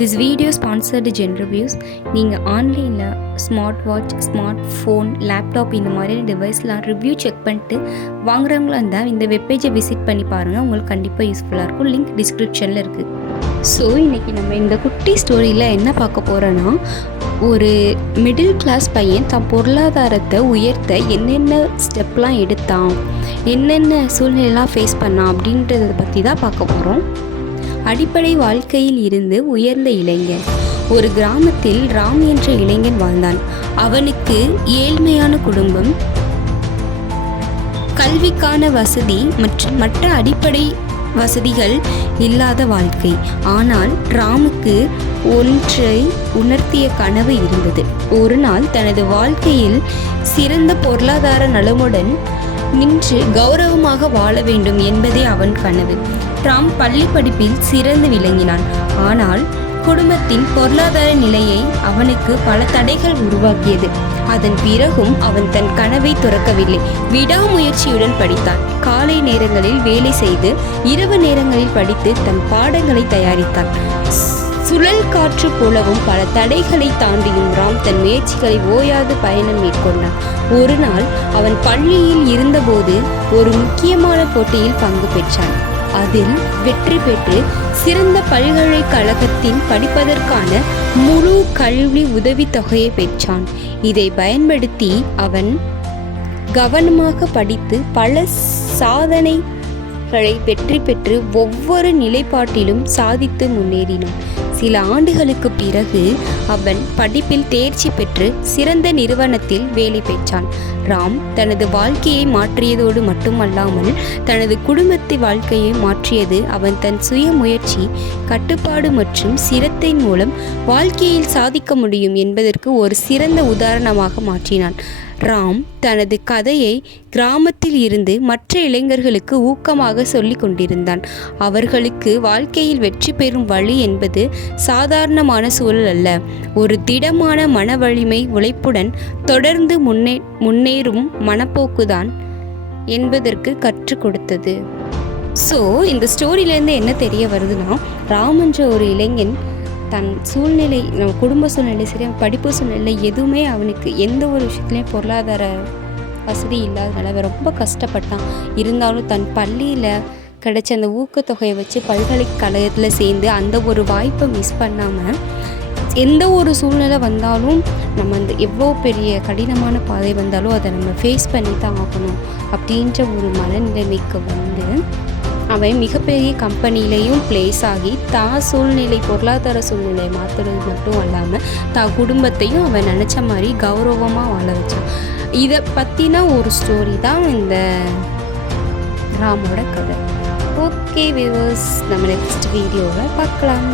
This video sponsored Zen Reviews. நீங்கள் ஆன்லைனில் smart watch, smart phone, laptop இந்த மாதிரியான டிவைஸ்லாம் ரிவ்யூ செக் பண்ணிட்டு வாங்குறவங்களா இருந்தால் இந்த வெப்பேஜை விசிட் பண்ணி பாருங்கள். உங்களுக்கு கண்டிப்பாக யூஸ்ஃபுல்லாக இருக்கும். லிங்க் டிஸ்கிரிப்ஷனில் இருக்குது. ஸோ இன்றைக்கி நம்ம இந்த குட்டி ஸ்டோரியில் என்ன பார்க்க போகிறோன்னா, ஒரு மிடில் கிளாஸ் பையன் தன் பொருளாதாரத்தை உயர்த்த என்னென்ன ஸ்டெப்லாம் எடுத்தான், என்னென்ன சூழ்நிலைலாம் ஃபேஸ் பண்ணான் அப்படின்றத பற்றி தான் பார்க்க போகிறோம். அடிப்படை வாழ்க்கையில் இருந்து உயர்ந்த இளைஞன். ஒரு கிராமத்தில் ராம் என்ற இளைஞன் வாழ்ந்தான். அவனுக்கு ஏழ்மையான குடும்பம், கல்விக்கான வசதி மற்றும் மற்ற அடிப்படை வசதிகள் இல்லாத வாழ்க்கை. ஆனால் ராமுக்கு ஒன்றை உணர்த்திய கனவு இருந்தது. ஒரு நாள் தனது வாழ்க்கையில் சிறந்த பொருளாதார நலமுடன் நின்று கௌரவமாக வாழ வேண்டும் என்பதே அவன் கனவு. ராம் பள்ளி படிப்பில் சிறந்து விளங்கினான். ஆனால் குடும்பத்தின் பொருளாதார நிலையை அவனுக்கு பல தடைகள் உருவாக்கியது. அதன் பிறகும் அவன் தன் கனவை துறக்கவில்லை. விடாமுயற்சியுடன் படித்தான். காலை நேரங்களில் வேலை செய்து இரவு நேரங்களில் படித்து தன் பாடங்களை தயாரித்தான். சுழல் காற்று போலவும் பல தடைகளை தாண்டியும் ராம் தன் முயற்சிகளை ஓயாது பயணம் மேற்கொண்டான். ஒரு நாள் அவன் பள்ளியில் இருந்தபோது ஒரு முக்கியமான போட்டியில் பங்கு பெற்றான். அதில் வெற்றி பெற்று சிறந்த பல்கலைக்கழகத்தின் படிப்பதற்கான முழு கல்வி உதவித்தொகையை பெற்றான். இதை பயன்படுத்தி அவன் கவனமாக படித்து பல சாதனைகளை வெற்றி பெற்று ஒவ்வொரு நிலைப்பாட்டிலும் சாதித்து முன்னேறினான். சில ஆண்டுகளுக்கு பிறகு அவன் படிப்பில் தேர்ச்சி பெற்று சிறந்த நிறுவனத்தில் வேலை பெற்றான். ராம் தனது வாழ்க்கையை மாற்றியதோடு மட்டுமல்லாமல் தனது குடும்பத்தை வாழ்க்கையை மாற்றியது. அவன் தன் சுய முயற்சி, கட்டுப்பாடு மற்றும் சிரத்தின் மூலம் வாழ்க்கையில் சாதிக்க முடியும் என்பதற்கு ஒரு சிறந்த உதாரணமாக மாற்றினான். ராம் தனது கதையை கிராமத்தில் இருந்து மற்ற இளைஞர்களுக்கு ஊக்கமாக சொல்லிக் கொண்டிருந்தான். அவர்களுக்கு வாழ்க்கையில் வெற்றி பெறும் வழி என்பது சாதாரணமான சூழல் அல்ல, ஒரு திடமான மன வலிமை, உழைப்புடன் தொடர்ந்து முன்னேறும் மனப்போக்குதான் என்பதற்கு கற்றுக் கொடுத்தது. ஸோ இந்த ஸ்டோரியிலேருந்து என்ன தெரிய வருதுன்னா, ராம் என்ற ஒரு இளைஞன் தன் சூழ்நிலை, நம்ம குடும்ப சூழ்நிலை சரி, படிப்பு சூழ்நிலை எதுவுமே அவனுக்கு எந்த ஒரு விஷயத்துலையும் பொருளாதார வசதி இல்லாதனால அவன் ரொம்ப கஷ்டப்பட்டான். இருந்தாலும் தன் பள்ளியில் கிடைச்ச அந்த ஊக்கத்தொகையை வச்சு பல்கலைக்கழகத்தில் சேர்ந்து அந்த ஒரு வாய்ப்பை மிஸ் பண்ணாமல், எந்த ஒரு சூழ்நிலை வந்தாலும் நம்ம அந்த எவ்வளோ பெரிய கடினமான பாதை வந்தாலும் அதை நம்ம ஃபேஸ் பண்ணி தான் ஆகணும் அப்படின்ற ஒரு மனநிலைமைக்கு வந்து அவன் மிகப்பெரிய கம்பெனிலையும் பிளேஸ் ஆகி தான் சூழ்நிலை, பொருளாதார சூழ்நிலையை மாற்றுறது மட்டும் இல்லாமல் தான் குடும்பத்தையும் அவன் நினச்ச மாதிரி கௌரவமாக வாழ வச்சான். இதை பற்றின ஒரு ஸ்டோரி தான் இந்த ராமோட கதை. ஓகே வியூவர்ஸ், நம்ம நெக்ஸ்ட் வீடியோவில் பார்க்கலாம்.